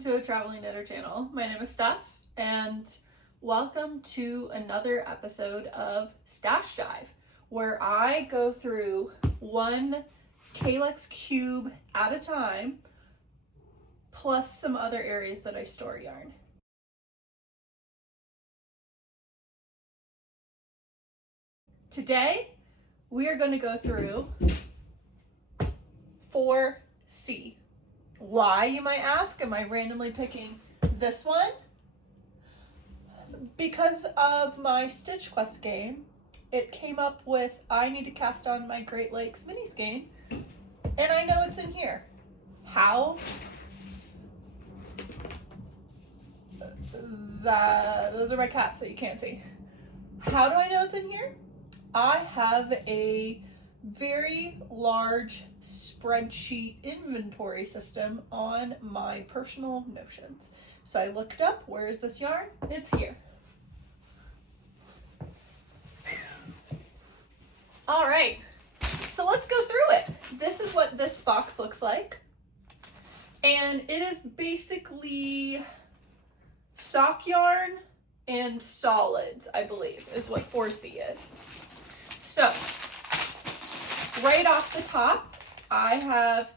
to a Traveling Knitter channel. My name is Steph, and welcome to another episode of Stash Dive, where I go through one Calyx cube at a time, plus some other areas that I store yarn. Today, we are going to go through 4C. Why, you might ask? Am I randomly picking this one? Because of my Stitch Quest game, it came up with I need to cast on my Great Lakes mini skein, and I know it's in here. How? Those are my cats that you can't see. How do I know it's in here? I have a very large spreadsheet inventory system on my personal Notions. So I looked up, where is this yarn? It's here. All right, so let's go through it. This is what this box looks like. And it is basically sock yarn and solids, I believe, is what 4C is. So, right off the top, I have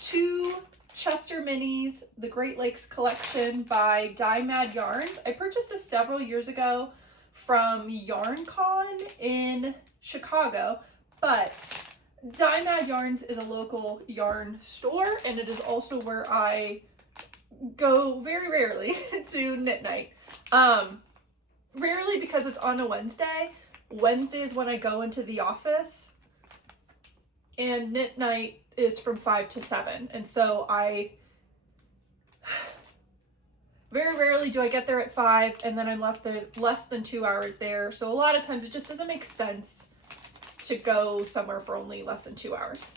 two Chester Minis, the Great Lakes collection by Dye Mad Yarns. I purchased this several years ago from YarnCon in Chicago, but Dye Mad Yarns is a local yarn store, and it is also where I go very rarely to knit night. Rarely because it's on a Wednesday. Wednesday is when I go into the office, and knit night is from 5 to 7. And so I very rarely do I get there at 5, and then I'm less than 2 hours there. So a lot of times it just doesn't make sense to go somewhere for only less than 2 hours.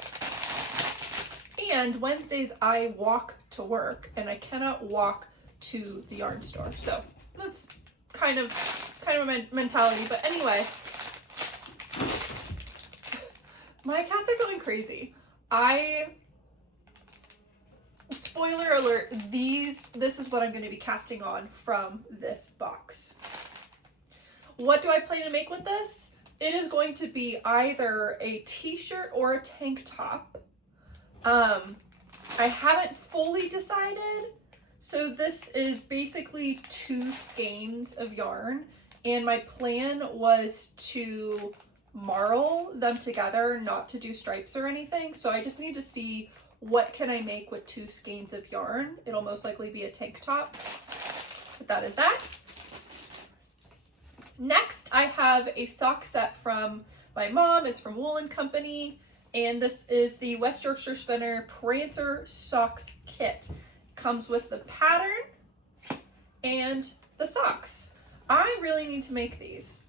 And Wednesdays I walk to work, and I cannot walk to the yarn store. So that's kind of my mentality. But anyway, my cats are going crazy. Spoiler alert, this is what I'm going to be casting on from this box. What do I plan to make with this? It is going to be either a t-shirt or a tank top. I haven't fully decided. So this is basically 2 skeins of yarn, and my plan was to marl them together, not to do stripes or anything. So I just need to see what can I make with 2 skeins of yarn. It'll most likely be a tank top, but that is that. Next, I have a sock set from my mom. It's from Wool & Company, and this is the West Yorkshire Spinner Prancer Socks Kit. Comes with the pattern and the socks. I really need to make these.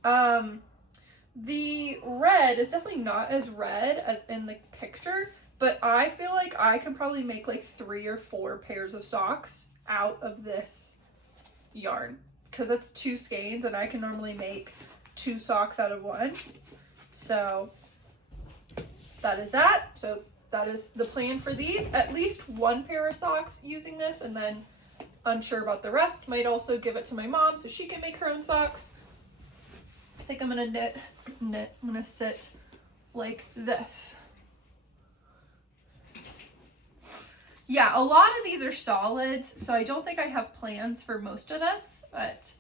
The red is definitely not as red as in the picture, but I feel like I can probably make like 3 or 4 pairs of socks out of this yarn, because it's 2 skeins and I can normally make 2 socks out of 1. So that is that. So that is the plan for these. At least 1 pair of socks using this, and then unsure about the rest. Might also give it to my mom so she can make her own socks. I think I'm gonna knit. I'm gonna sit like this. Yeah, a lot of these are solids, so I don't think I have plans for most of this, but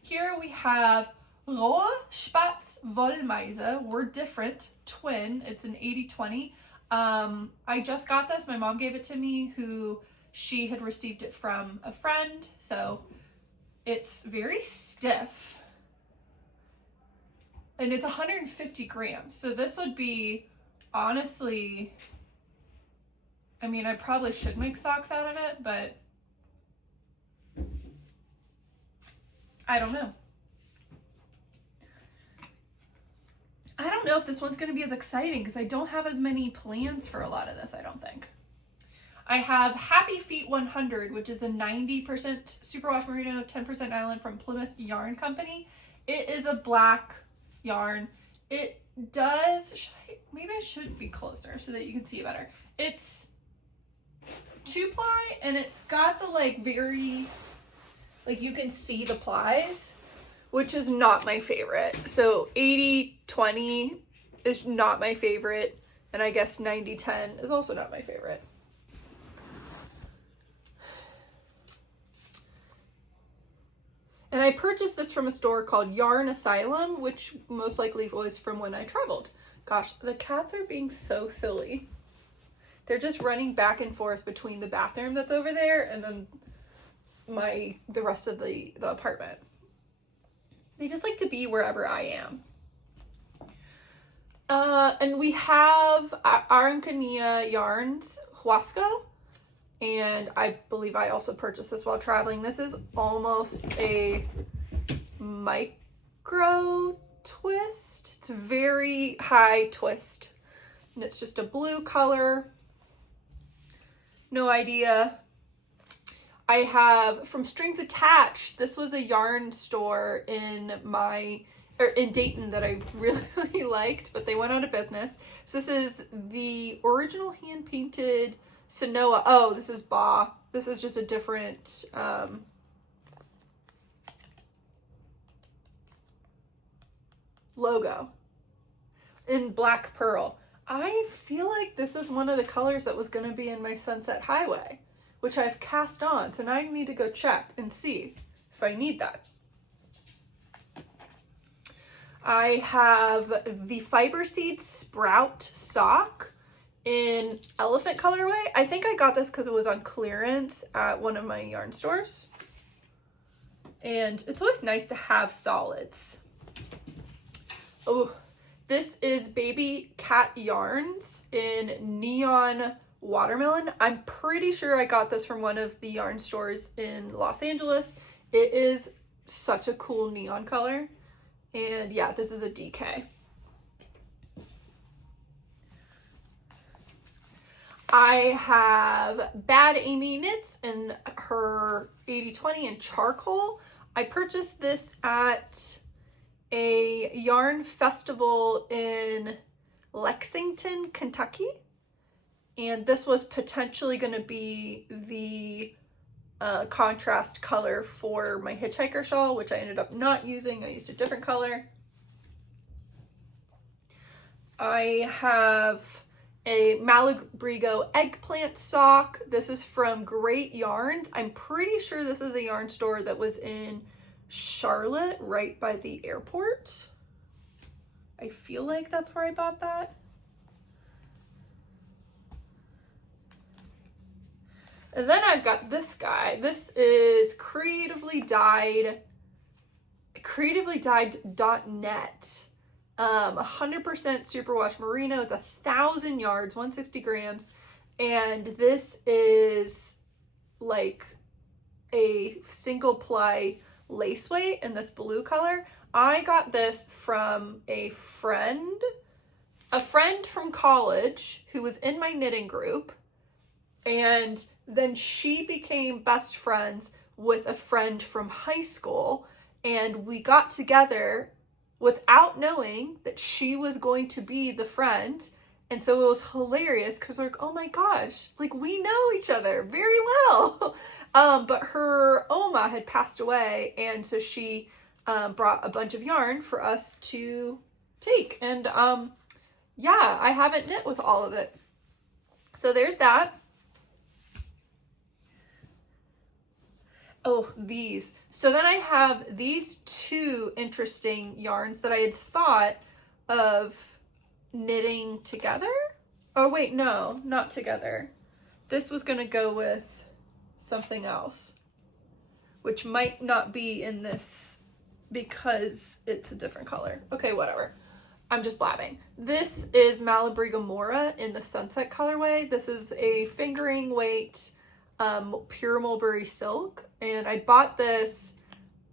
here we have Rohe Spatz Wollmeise. We're different, twin. It's an 80/20. I just got this. My mom gave it to me, she had received it from a friend. So it's very stiff, and it's 150 grams. So this would be, honestly, I mean, I probably should make socks out of it, but I don't know. I don't know if this one's going to be as exciting because I don't have as many plans for a lot of this, I don't think. I have Happy Feet 100, which is a 90% superwash merino, 10% nylon from Plymouth Yarn Company. It is a black yarn. It does, maybe I should be closer so that you can see it better. It's 2-ply, and it's got the like very, like you can see the plies, which is not my favorite. So 80-20 is not my favorite, and I guess 90-10 is also not my favorite. And I purchased this from a store called Yarn Asylum, which most likely was from when I traveled. Gosh, the cats are being so silly. They're just running back and forth between the bathroom that's over there and then the rest of the apartment. They just like to be wherever I am. And we have Araucania Yarns Huasco, and I believe I also purchased this while traveling. This is almost a micro twist. It's a very high twist, and it's just a blue color. No idea. I have from Strings Attached. This was a yarn store in Dayton that I really liked, but they went out of business. So this is the original hand painted Sanoa. Oh, this is Ba. This is just a different logo in black pearl. I feel like this is one of the colors that was going to be in my Sunset Highway, which I've cast on. So now I need to go check and see if I need that. I have the Fiber Seed Sprout sock in elephant colorway. I think I got this because it was on clearance at one of my yarn stores. And it's always nice to have solids. Oh, this is Baby Cat Yarns in Neon Watermelon. I'm pretty sure I got this from one of the yarn stores in Los Angeles. It is such a cool neon color. And yeah, this is a DK. I have Bad Amy Knits in her 80-20 in charcoal. I purchased this at a yarn festival in Lexington, Kentucky. And this was potentially going to be the contrast color for my hitchhiker shawl, which I ended up not using. I used a different color. I have a Malabrigo eggplant sock. This is from Great Yarns. I'm pretty sure this is a yarn store that was in Charlotte, right by the airport. I feel like that's where I bought that. And then I've got this guy. This is creatively dyed.net. 100% superwash merino. It's 1,000 yards, 160 grams. And this is like a single ply lace weight in this blue color. I got this from a friend from college who was in my knitting group. And then she became best friends with a friend from high school. And we got together without knowing that she was going to be the friend. And so it was hilarious because we're like, oh my gosh, like we know each other very well. But her Oma had passed away. And so she brought a bunch of yarn for us to take. And yeah, I haven't knit with all of it. So there's that. Oh, these. So then I have these two interesting yarns that I had thought of knitting together. Oh, wait, no, not together. This was going to go with something else, which might not be in this because it's a different color. Okay, whatever. I'm just blabbing. This is Malabrigo Mora in the Sunset colorway. This is a fingering weight pure mulberry silk, and I bought this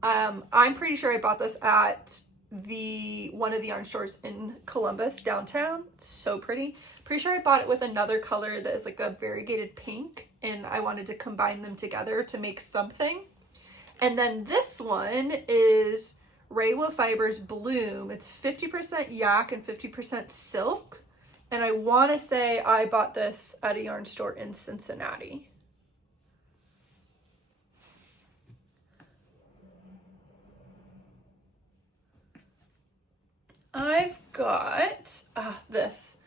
I'm pretty sure I bought this at one of the yarn stores in Columbus downtown. So pretty sure I bought it with another color that is like a variegated pink, and I wanted to combine them together to make something. And then this one is Reiwa Fibers Bloom. It's 50% yak and 50% silk, and I want to say I bought this at a yarn store in Cincinnati. got this.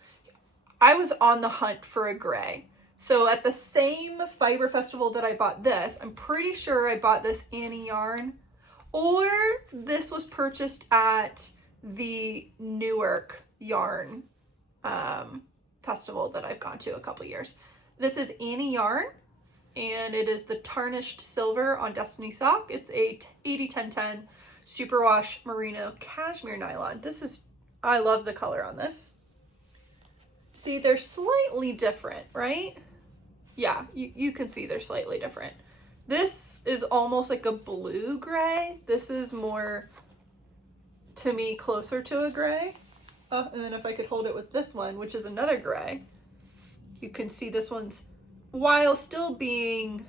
I was on the hunt for a gray. So at the same fiber festival that I bought this, I'm pretty sure I bought this Annie yarn, or this was purchased at the Newark yarn festival that I've gone to a couple years. This is Annie yarn, and it is the tarnished silver on Destiny sock. It's a 80-10-10 superwash merino cashmere nylon. I love the color on this. See, they're slightly different, right? Yeah, you can see they're slightly different. This is almost like a blue gray. This is more, to me, closer to a gray. And then if I could hold it with this one, which is another gray, you can see this one's, while still being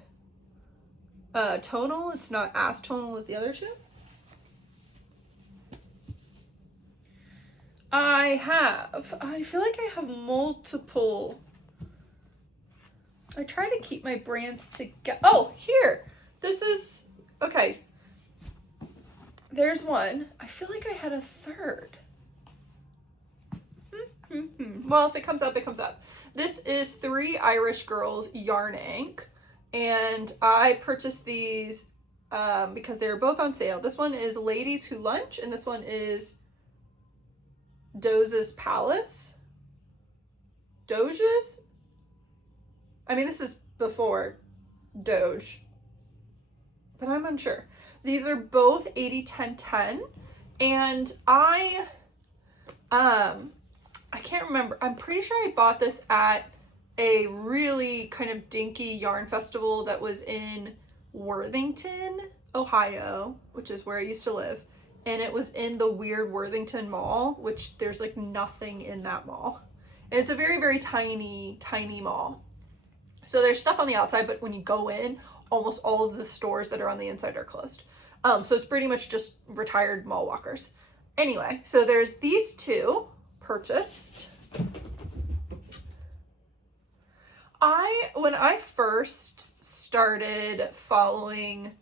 tonal, it's not as tonal as the other two. I feel like I have multiple. I try to keep my brands together. Oh, here. This is, okay. There's one. I feel like I had a third. Well, if it comes up, it comes up. This is 3 Irish Girls Yarn Ink, and I purchased these because they were both on sale. This one is Ladies Who Lunch, and this one is Doge's Palace. Doge's? I mean, this is before Doge, but I'm unsure. These are both 80-10-10, and I can't remember. I'm pretty sure I bought this at a really kind of dinky yarn festival that was in Worthington, Ohio, which is where I used to live. And it was in the weird Worthington Mall, which there's like nothing in that mall. And it's a very, very tiny, tiny mall. So there's stuff on the outside, but when you go in, almost all of the stores that are on the inside are closed. So it's pretty much just retired mall walkers. Anyway, so there's these two purchased. When I first started following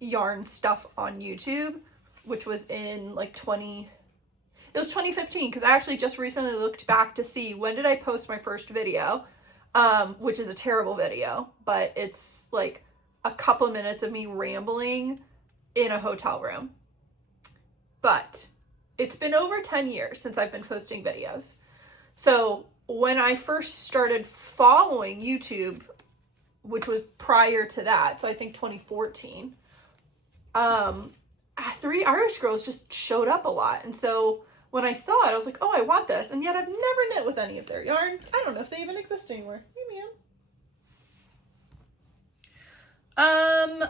yarn stuff on YouTube, which was in like 2015, because I actually just recently looked back to see when did I post my first video, which is a terrible video, but it's like a couple minutes of me rambling in a hotel room. But it's been over 10 years since I've been posting videos. So when I first started following YouTube, which was prior to that, so I think 2014, 3 Irish Girls just showed up a lot. And so when I saw it, I was like, oh, I want this. And yet I've never knit with any of their yarn. I don't know if they even exist anymore. Hey, ma'am.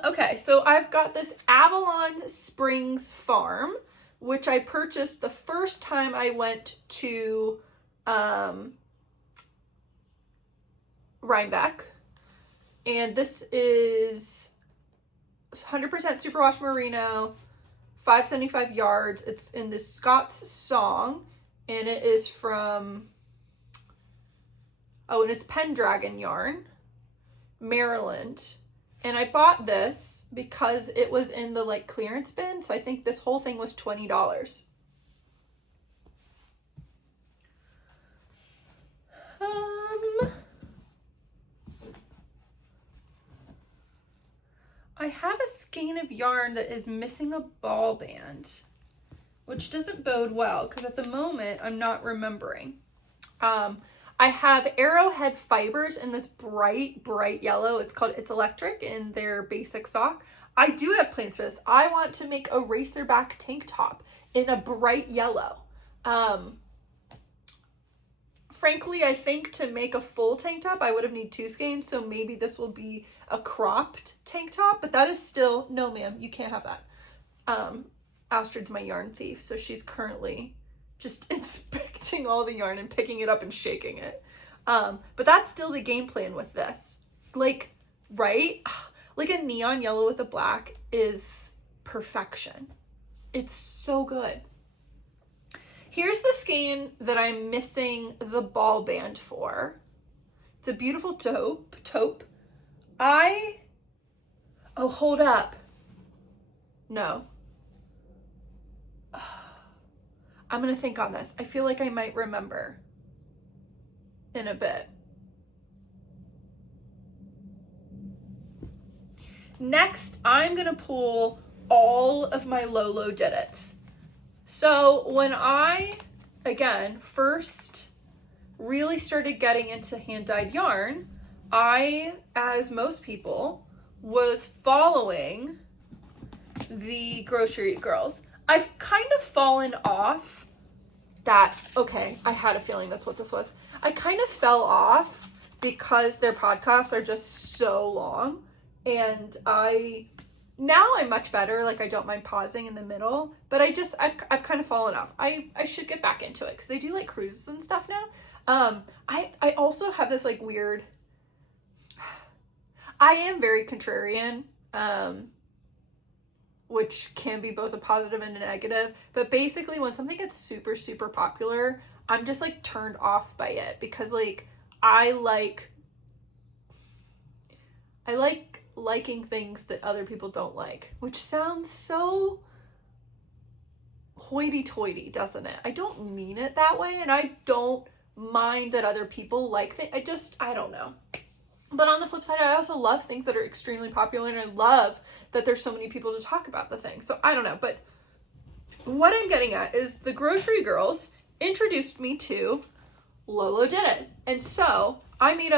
Okay, so I've got this Avalon Springs Farm, which I purchased the first time I went to Rhinebeck. And this is 100% superwash merino, 575 yards. It's in this Scots Song, and it is from, and it's Pendragon yarn, Maryland. And I bought this because it was in the like clearance bin, so I think this whole thing was $20. I have a skein of yarn that is missing a ball band, which doesn't bode well because at the moment I'm not remembering. I have Arrowhead fibers in this bright yellow. It's electric in their basic sock. I do have plans for this. I want to make a racerback tank top in a bright yellow. Frankly, I think to make a full tank top, I would have need 2 skeins. So maybe this will be a cropped tank top, but that is still, no ma'am, you can't have that. Astrid's my yarn thief. So she's currently just inspecting all the yarn and picking it up and shaking it. But that's still the game plan with this. Like, right? Like a neon yellow with a black is perfection. It's so good. Here's the skein that I'm missing the ball band for. It's a beautiful taupe. Hold up. No. I'm gonna think on this. I feel like I might remember in a bit. Next, I'm gonna pull all of my Lolo Did It's. So when I, again, first really started getting into hand-dyed yarn, I, as most people, was following the Grocery Girls. I've kind of fallen off that, okay, I had a feeling that's what this was. I kind of fell off because their podcasts are just so long, and now I'm much better. Like, I don't mind pausing in the middle, but I've kind of fallen off. I should get back into it because they do like cruises and stuff now. I also have this like weird, I am very contrarian, which can be both a positive and a negative, but basically when something gets super, super popular, I'm just like turned off by it because like I like liking things that other people don't like, which sounds so hoity-toity, doesn't it? I don't mean it that way, and I don't mind that other people like things. I don't know. But on the flip side, I also love things that are extremely popular, and I love that there's so many people to talk about the thing. So I don't know, but what I'm getting at is the Grocery Girls introduced me to Lolo Did It. And so I made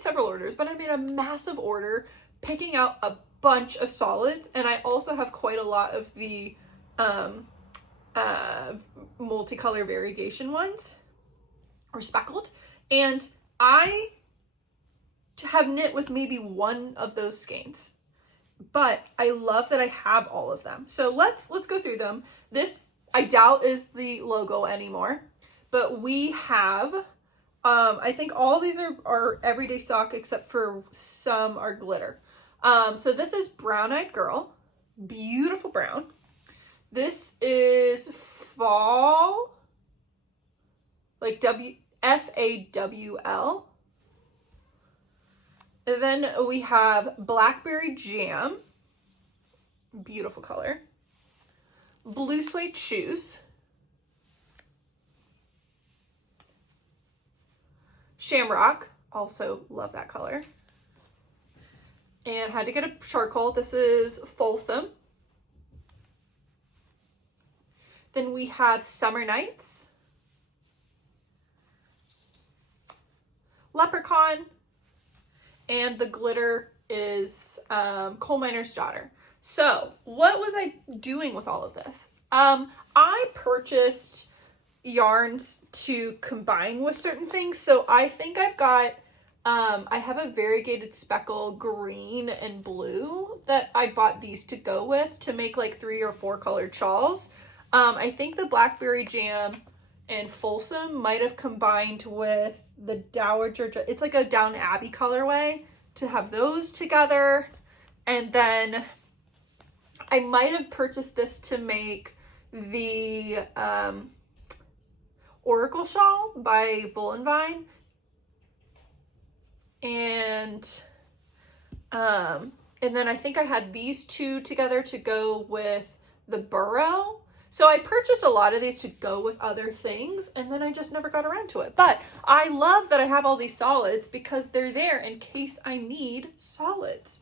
several orders, but I made a massive order picking out a bunch of solids. And I also have quite a lot of the multicolor variegation ones, or speckled. And I have knit with maybe one of those skeins, but I love that I have all of them. So let's go through them. This, I doubt, is the logo anymore, but we have, I think all these are everyday sock except for some are glitter. So this is Brown Eyed Girl, beautiful brown. This is Fall, like FAWL. And then we have Blackberry Jam, beautiful color. Blue Suede Shoes. Shamrock, also love that color. And had to get a charcoal. This is Folsom. Then we have Summer Nights. Leprechaun. And the glitter is Coal Miner's Daughter. So what was I doing with all of this? I purchased yarns to combine with certain things. So I think I've got, I have a variegated speckle green and blue that I bought these to go with to make like 3 or 4 colored shawls. I think the Blackberry Jam and Folsom might have combined with the Dowager, it's like a Down Abbey colorway, to have those together. And then I might have purchased this to make the Oracle shawl by Vine. And then I think I had these two together to go with the Burrow. So I purchased a lot of these to go with other things, and then I just never got around to it. But I love that I have all these solids because they're there in case I need solids.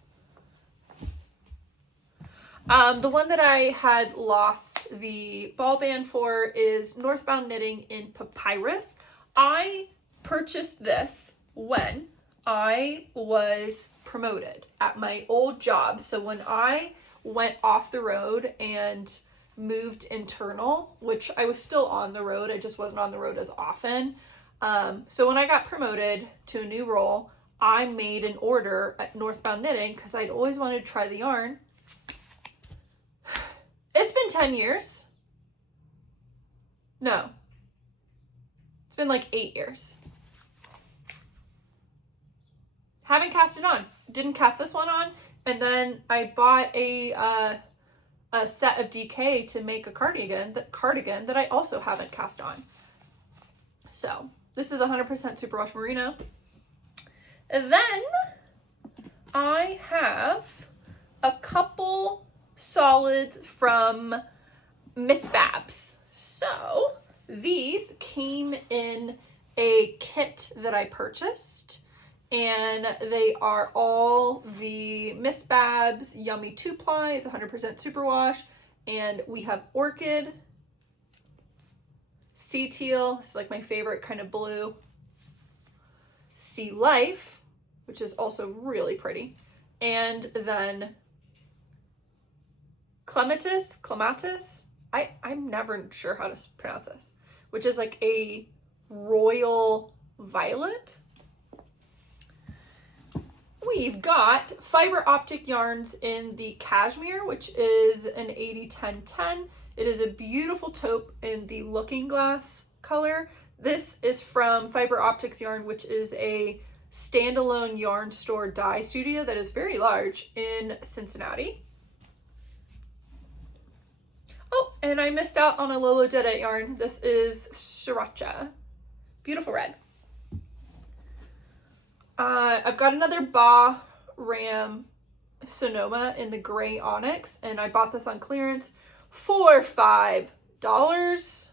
The one that I had lost the ball band for is Northbound Knitting in Papyrus. I purchased this when I was promoted at my old job. So when I went off the road and moved internal, which I was still on the road, I just wasn't on the road as often. So when I got promoted to a new role, I made an order at Northbound Knitting because I'd always wanted to try the yarn. It's been 10 years. No. It's been like 8 years. Haven't cast it on. Didn't cast this one on. And then I bought a set of DK to make a cardigan that I also haven't cast on. So this is 100% superwash merino. And then I have a couple solids from Miss Babs. So these came in a kit that I purchased, and they are all the Miss Babs Yummy 2-ply. It's 100% superwash, and we have Orchid, Sea Teal, this is like my favorite kind of blue, Sea Life, which is also really pretty, and then Clematis, I'm never sure how to pronounce this, which is like a royal violet. We've got fiber optic yarns in the cashmere, which is an 80-10-10. It is a beautiful taupe in the Looking Glass color. This is from Fiber Optics Yarn, which is a standalone yarn store dye studio that is very large in Cincinnati. Oh, and I missed out on a Lolo Did It yarn. This is Sriracha. Beautiful red. I've got another Ba Ram Sonoma in the gray onyx, and I bought this on clearance for $5.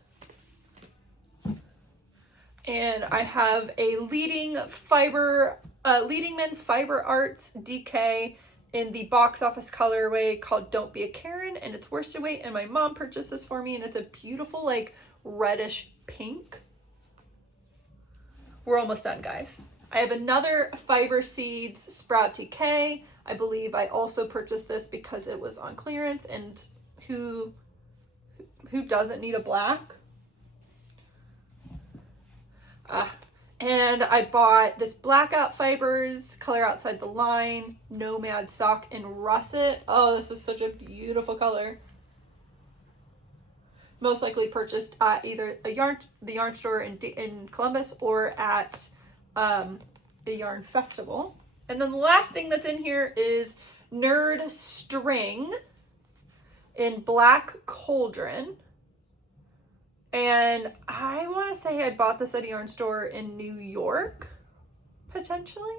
And I have a Leading Men Fiber Arts DK in the box office colorway called Don't Be a Karen, and it's worsted weight, and my mom purchased this for me, and it's a beautiful like reddish pink. We're almost done, guys. I have another Fiber Seeds Sprout DK. I believe I also purchased this because it was on clearance, and who doesn't need a black? And I bought this Blackout Fibers Color Outside the Line Nomad Sock in Russet. Oh, this is such a beautiful color. Most likely purchased at either the yarn store in Columbus or at a yarn festival. And then the last thing that's in here is Nerd String in Black Cauldron. And I want to say I bought this at a yarn store in New York, potentially.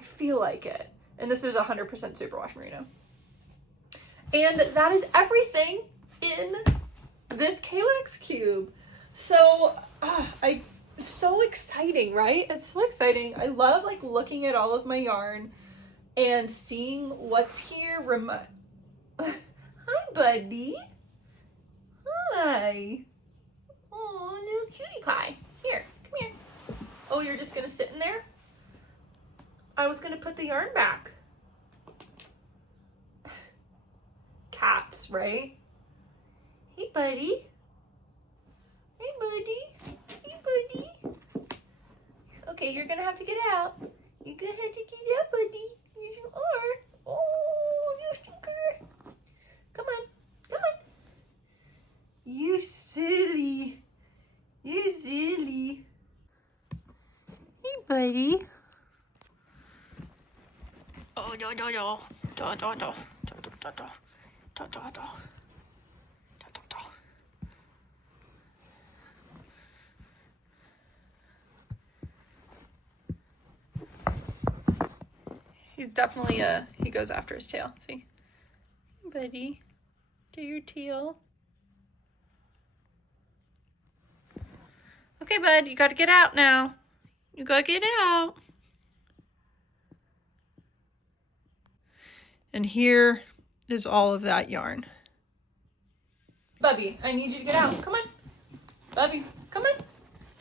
I feel like it. And this is 100% superwash merino. And that is everything in this Kallax cube. So, so exciting, right? It's so exciting. I love like looking at all of my yarn and seeing what's here. Hi, buddy. Hi. Oh, little cutie pie. Here, come here. Oh, you're just gonna sit in there? I was gonna put the yarn back. Cats, right? Hey, buddy. Hey, buddy. Hey, buddy. Okay, you're gonna have to get out. You're gonna have to get out, buddy. Yes, you are. Oh, you stinker. Come on. Come on. You silly. You're silly. Hey, buddy. Oh, no, no, no. Da, da, da. Da, da, da. Da, da, da. Da, da, da. He's definitely he goes after his tail. See? Hey, buddy. Do your tail. Okay, bud, you gotta get out now. You gotta get out. And here is all of that yarn. Bubby, I need you to get out. Come on. Bubby, come on.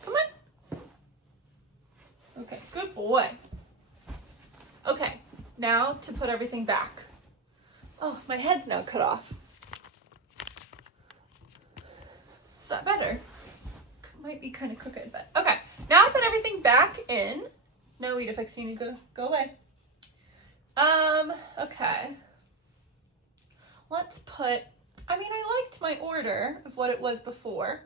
Come on. Okay, good boy. Okay, now to put everything back. Oh, my head's now cut off. Is that better? Might be kind of crooked, but okay. Now I put everything back in. No, Weedafix, you need to go away. Okay. Let's put, I mean, I liked my order of what it was before.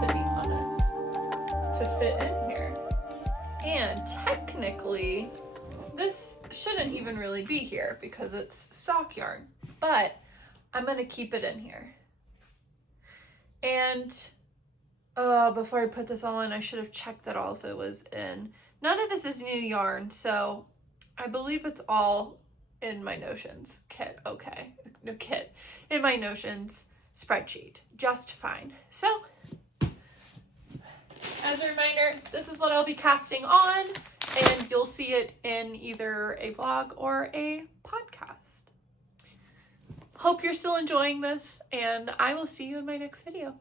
to be honest, to fit in here. And technically, this shouldn't even really be here because it's sock yarn, but I'm gonna keep it in here. And before I put this all in, I should have checked that all if it was in. None of this is new yarn, so I believe it's all in my Notions kit. Okay, no kit, in my Notions spreadsheet, just fine. So, as a reminder, this is what I'll be casting on, and you'll see it in either a vlog or a podcast. Hope you're still enjoying this, and I will see you in my next video.